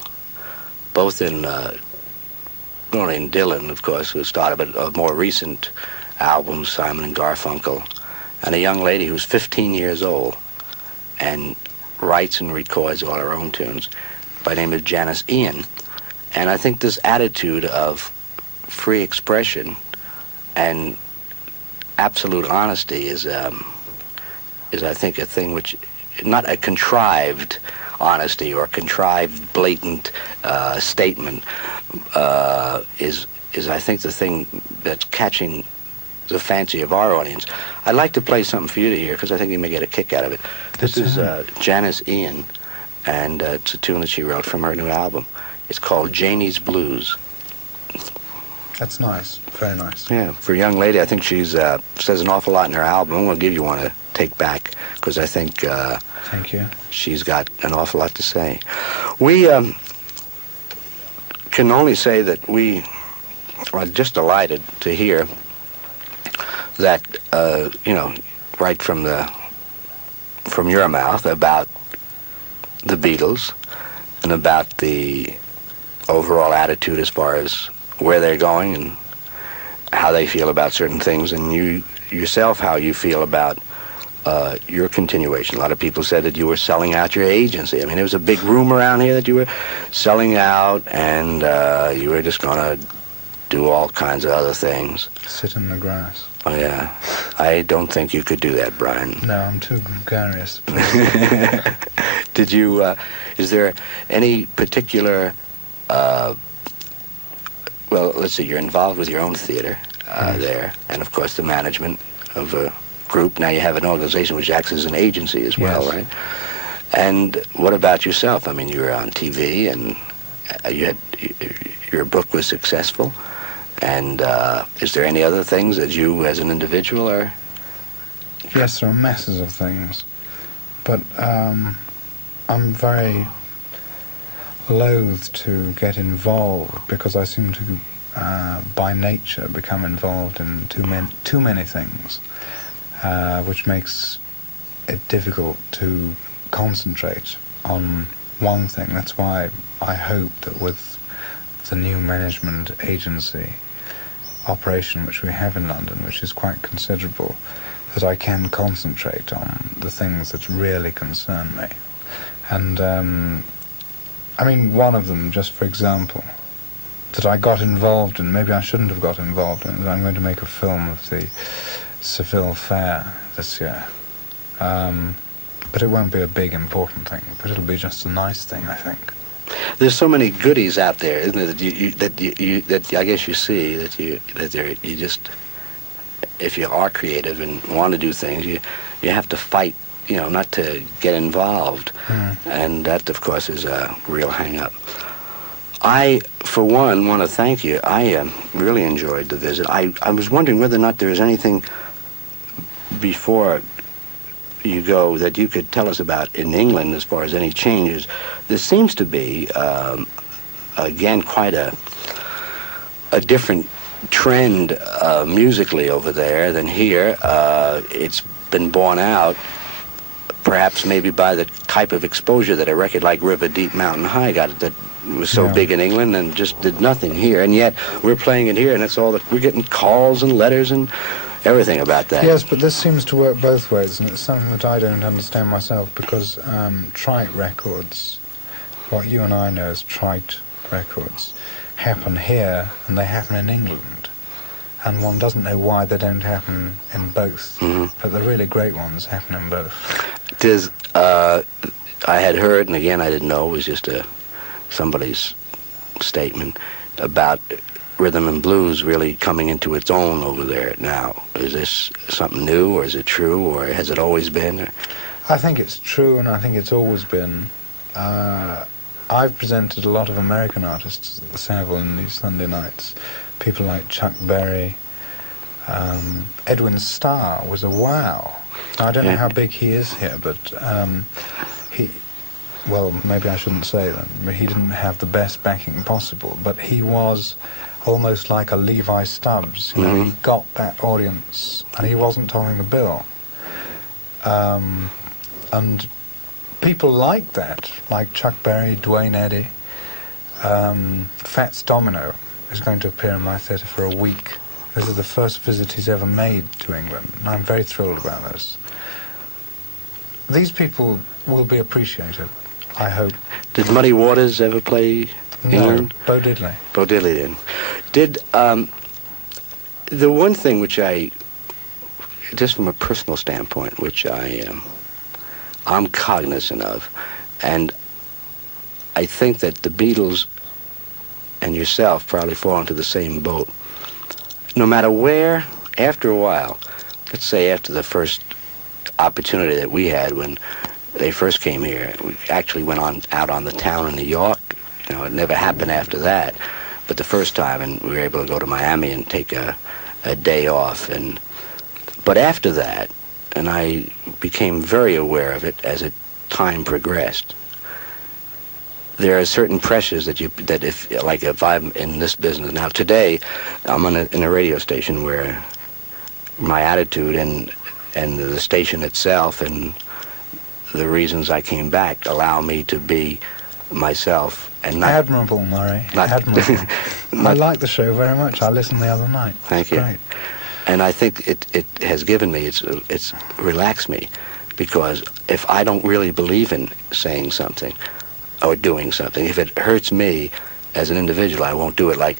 both in, not only in Dylan, of course, who started, but of more recent albums, Simon and Garfunkel, and a young lady who's 15 years old and writes and records all her own tunes by the name of Janice Ian. And I think this attitude of free expression and absolute honesty is I think a thing which, not a contrived honesty or contrived blatant statement, is I think the thing that's catching the fancy of our audience. I'd like to play something for you to hear because I think you may get a kick out of it. This is Janice Ian, and it's a tune that she wrote from her new album. It's called Janie's Blues. That's nice, very nice. Yeah, for a young lady, I think she's says an awful lot in her album. I'm going to give you one to take back because I think thank you. She's got an awful lot to say. We can only say that we are just delighted to hear that right from your mouth about the Beatles and about the overall attitude as far as where they're going and how they feel about certain things, and you yourself how you feel about your continuation. A lot of people said that you were selling out your agency. I mean, there was a big rumor around here that you were selling out and you were just going to do all kinds of other things. Sit in the grass. Oh, yeah. I don't think you could do that, Brian. No, I'm too gregarious. Did you, is there any particular, well, let's see, you're involved with your own theater there, and of course the management of a group. Now you have an organization which acts as an agency as well, right? And what about yourself? I mean, you were on TV, and your book was successful. And is there any other things that you, as an individual, are? Yes, there are masses of things, but I'm very loath to get involved because I seem to, by nature, become involved in too many things. which makes it difficult to concentrate on one thing. That's why I hope that with the new management agency operation which we have in London, which is quite considerable, that I can concentrate on the things that really concern me. And I mean, one of them, just for example, that I got involved in, maybe I shouldn't have got involved in, is I'm going to make a film of the Seville Fair this year. But it won't be a big important thing, but it'll be just a nice thing, I think. There's so many goodies out there, isn't it? That I guess you see that you just, if you are creative and want to do things, you have to fight, not to get involved, and that of course is a real hang-up. I, for one, want to thank you. I really enjoyed the visit. I was wondering whether or not there is anything before you go that you could tell us about in England as far as any changes. There seems to be, again, quite a different trend musically over there than here. It's been borne out, perhaps maybe by the type of exposure that a record like River Deep Mountain High got, that was so big in England and just did nothing here. And yet we're playing it here, and it's all that we're getting calls and letters and everything about that. Yes, but this seems to work both ways, and it's something that I don't understand myself, because trite records, what you and I know as trite records, happen here and they happen in England, and one doesn't know why they don't happen in both, but the really great ones happen in both. There's, I had heard, and again I didn't know, it was just somebody's statement about rhythm and blues really coming into its own over there now. Is this something new, or is it true, or has it always been? Or? I think it's true, and I think it's always been. I've presented a lot of American artists at the Savile in these Sunday nights. People like Chuck Berry. Edwin Starr was a wow. Now, I don't know how big he is here, but well, maybe I shouldn't say that. He didn't have the best backing possible, but he was almost like a Levi Stubbs. He got that audience, and he wasn't topping the bill. And people like that, like Chuck Berry, Duane Eddy. Fats Domino is going to appear in my theatre for a week. This is the first visit he's ever made to England, and I'm very thrilled about this. These people will be appreciated, I hope. Did Muddy Waters ever play England? No, Bo Diddley. Bo Diddley didn't. Did, the one thing which I, just from a personal standpoint, which I'm cognizant of, and I think that the Beatles and yourself probably fall into the same boat. No matter where, after a while, let's say after the first opportunity that we had when they first came here, we actually went out on the town in New York. It never happened after that, but the first time, and we were able to go to Miami and take a day off. But after that, and I became very aware of it as time progressed, there are certain pressures that if I'm in this business now today, I'm in a radio station where my attitude and the station itself and the reasons I came back allow me to be myself and not admirable, Murray. Admirable. I like the show very much. I listened the other night. Thank you. Great. And I think it has given me, it's relaxed me, because if I don't really believe in saying something or doing something, if it hurts me as an individual, I won't do it. Like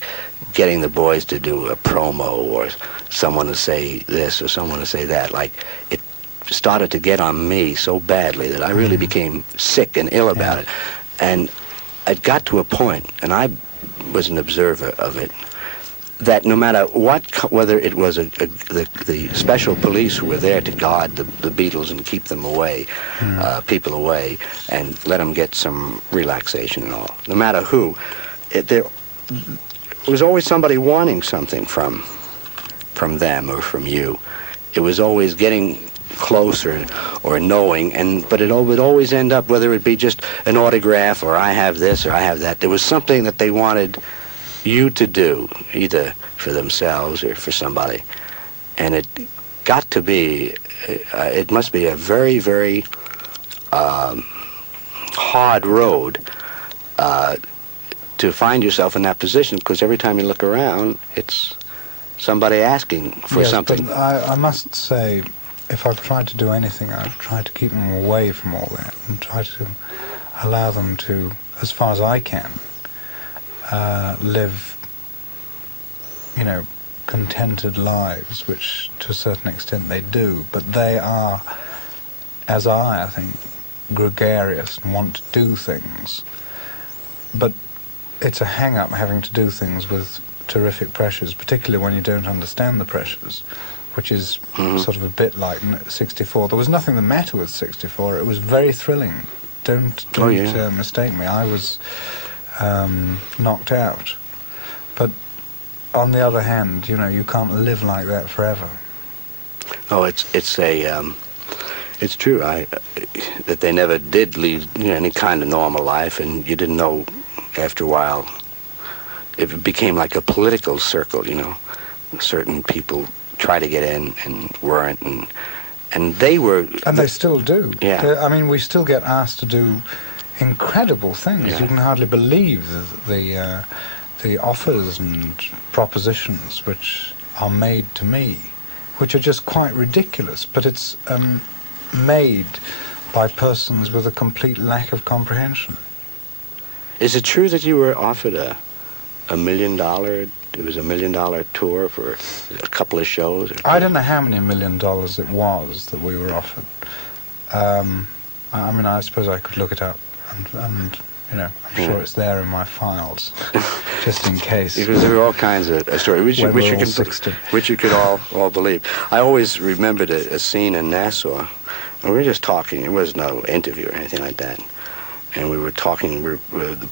getting the boys to do a promo, or someone to say this or someone to say that. Like, it started to get on me so badly that I really became sick and ill about it. And it got to a point, and I was an observer of it, that no matter what, whether it was the special police who were there to guard the Beatles and keep them away, people away, and let them get some relaxation and all, no matter who, there was always somebody wanting something from them or from you. It was always getting closer or knowing, but it would always end up, whether it be just an autograph or I have this or I have that, there was something that they wanted you to do, either for themselves or for somebody. And got to be, it must be a very, very hard road to find yourself in that position, because every time you look around, it's somebody asking for yes, something. But I must say, if I've tried to do anything, I've tried to keep them away from all that and try to allow them to, as far as I can, live, contented lives, which to a certain extent they do, but they are, as I think, gregarious and want to do things. But it's a hang-up having to do things with terrific pressures, particularly when you don't understand the pressures, which is sort of a bit like 64. There was nothing the matter with 64. It was very thrilling. Don't mistake me. I was knocked out. But on the other hand, you can't live like that forever. Oh, it's true. That they never did lead any kind of normal life, and you didn't know after a while. It became like a political circle. Certain people try to get in and weren't, and they were. And they still do. Yeah. I mean, we still get asked to do incredible things. Yeah. You can hardly believe the offers and propositions which are made to me, which are just quite ridiculous. But it's made by persons with a complete lack of comprehension. Is it true that you were offered $1 million? It was $1 million tour for a couple of shows? I don't know how many $1 million it was that we were offered. I suppose I could look it up, and I'm sure it's there in my files, just in case. Because there were all kinds of stories, which you could all believe. I always remembered a scene in Nassau, and we were just talking. It was no interview or anything like that. And we were talking,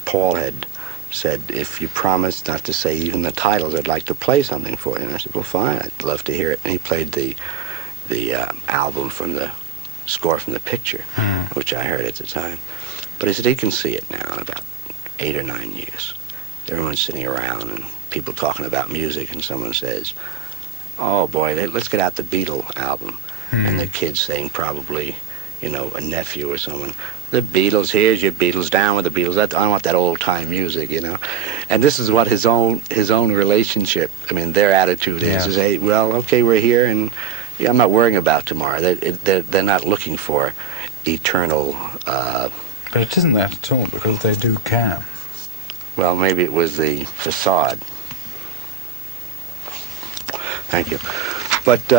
Paul had said, if you promise not to say even the titles, I'd like to play something for you. And I said, well, fine, I'd love to hear it. And he played the album from the score from the picture, which I heard at the time. But he said he can see it now in about 8 or 9 years. Everyone's sitting around and people talking about music, and someone says, oh boy, let's get out the Beatle album. And the kid's saying, probably, a nephew or someone, the Beatles, here's your Beatles, down with the Beatles. I don't want that old-time music, And this is what his own relationship, their attitude is, hey, well, okay, we're here, and I'm not worrying about tomorrow. They're not looking for eternal... But it isn't that at all, because they do care. Well, maybe it was the facade. Thank you. But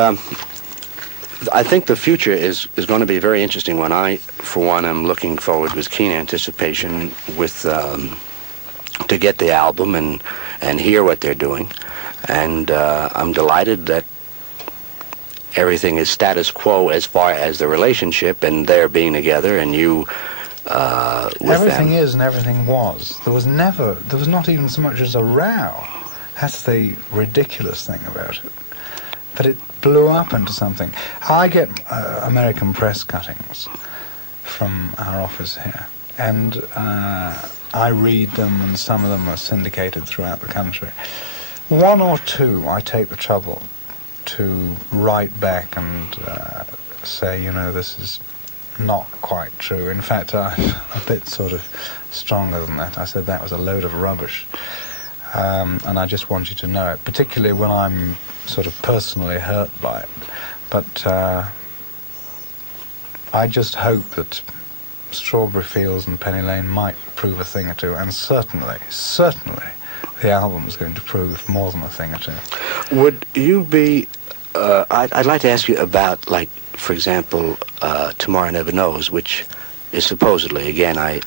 I think the future is going to be a very interesting one. I, for one, am looking forward with keen anticipation to get the album and hear what they're doing. And I'm delighted that everything is status quo as far as the relationship and their being together and you with everything them. Is and everything was. There was not even so much as a row. That's the ridiculous thing about it. But it blew up into something. I get American press cuttings from our office here, and I read them, and some of them are syndicated throughout the country. One or two I take the trouble to write back and say, this is not quite true. In fact, I'm a bit sort of stronger than that. I said that was a load of rubbish. And I just want you to know it, particularly when I'm sort of personally hurt by it. But I just hope that Strawberry Fields and Penny Lane might prove a thing or two, and certainly, the album's going to prove more than a thing or two. Would you be... I'd like to ask you about, like, for example, Tomorrow Never Knows, which is supposedly, again, I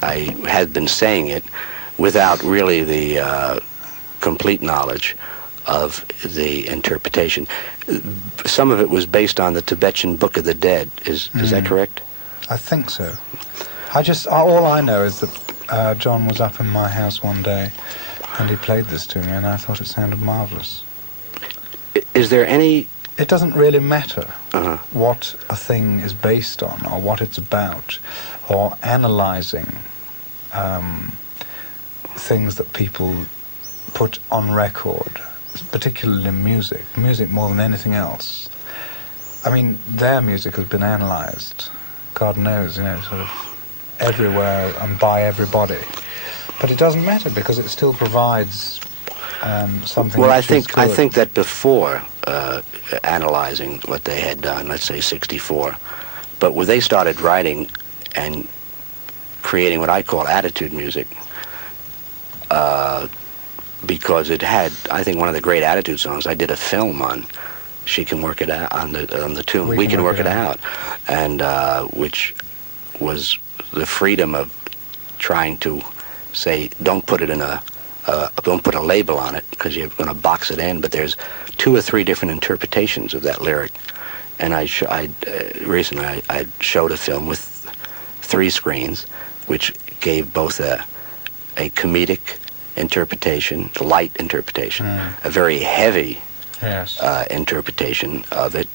had been saying it without really the complete knowledge of the interpretation. Some of it was based on the Tibetan Book of the Dead. Is that correct? I think so. All I know is that John was up in my house one day and he played this to me, and I thought it sounded marvelous. Is there any... It doesn't really matter what a thing is based on or what it's about, or analysing things that people put on record, particularly music more than anything else. I mean, their music has been analysed, God knows, you know, sort of everywhere and by everybody. But it doesn't matter because it still provides something. Well, which is good. I think that before analyzing what they had done, let's say '64, but when they started writing and creating what I call attitude music, because it had, I think, one of the great attitude songs. I did a film on "She Can Work It Out" on the tune "We Can Work It Out," and which was the freedom of trying to say, don't put it in don't put a label on it because you're going to box it in. But there's 2 or 3 different interpretations of that lyric, and recently I showed a film with 3 screens, which gave both a comedic interpretation, a light interpretation, a very heavy interpretation of it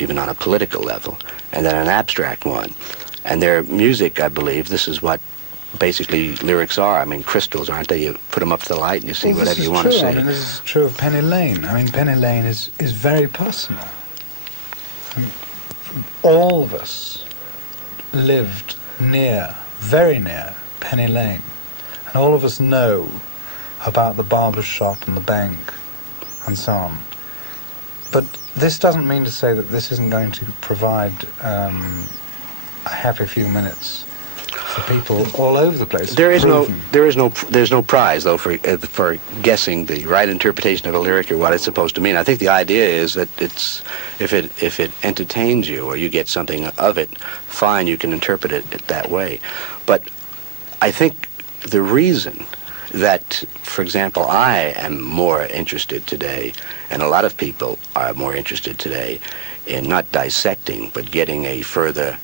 even on a political level, and then an abstract one. And their music, I believe, this is what basically lyrics are. I mean, crystals, aren't they? You put them up to the light and you see whatever you want to see. I mean, this is true of Penny Lane. I mean, Penny Lane is very personal. I mean, all of us lived very near Penny Lane. And all of us know about the barber shop and the bank and so on. But this doesn't mean to say that this isn't going to provide a happy few minutes for people all over the place. There's no prize though for guessing the right interpretation of a lyric or what it's supposed to mean. I think the idea is that if it entertains you or you get something of it, fine, you can interpret it that way. But I think the reason that, for example, I am more interested today, and a lot of people are more interested today, in not dissecting, but getting a further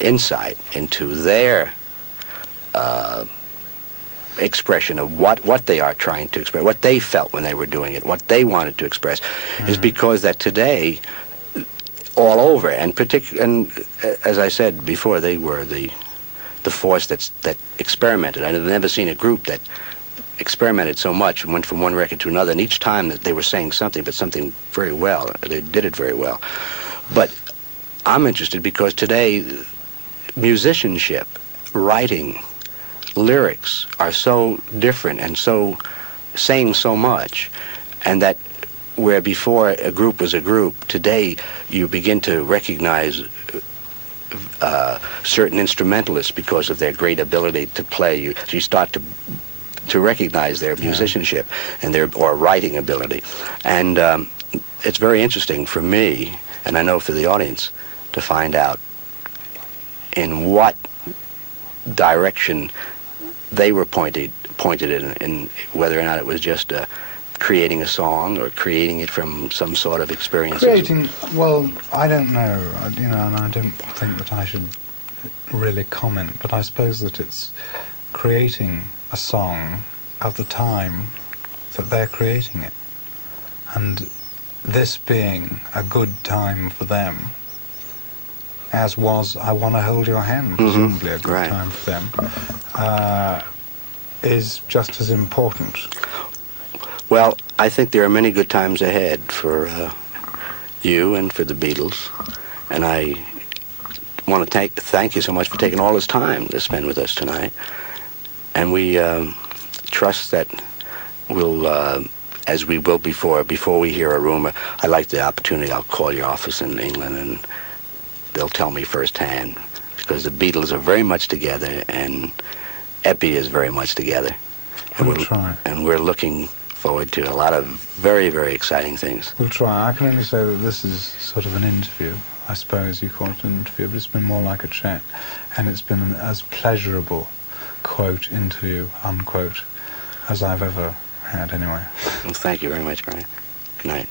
insight into their expression of what they are trying to express, what they felt when they were doing it, what they wanted to express, is because that today, all over, and as I said before, they were the force that experimented. I've never seen a group that experimented so much and went from one record to another, and each time that they were saying something, but something very well. They did it very well. But I'm interested because today, musicianship, writing, lyrics are so different and so saying so much, and that where before a group was a group, today you begin to recognize certain instrumentalists because of their great ability to play. You start to recognize their musicianship and their writing ability, and it's very interesting for me, and I know for the audience, to find out in what direction they were pointed in whether or not it was just creating a song or creating it from some sort of experience. Well, I don't know, and I don't think that I should really comment, but I suppose that it's creating a song at the time that they're creating it, and this being a good time for them, as was I Want to Hold Your Hand, presumably a good time for them, is just as important. Well, I think there are many good times ahead for you and for the Beatles, and I want to thank you so much for taking all this time to spend with us tonight, and we trust that we'll, as we will before we hear a rumor, I like the opportunity, I'll call your office in England and they'll tell me firsthand, because the Beatles are very much together and Epi is very much together. And we're looking forward to a lot of very, very exciting things. We'll try. I can only say that this is sort of an interview. I suppose you call it an interview, but it's been more like a chat. And it's been as pleasurable, quote, interview, unquote, as I've ever had anyway. Well, thank you very much, Brian. Good night.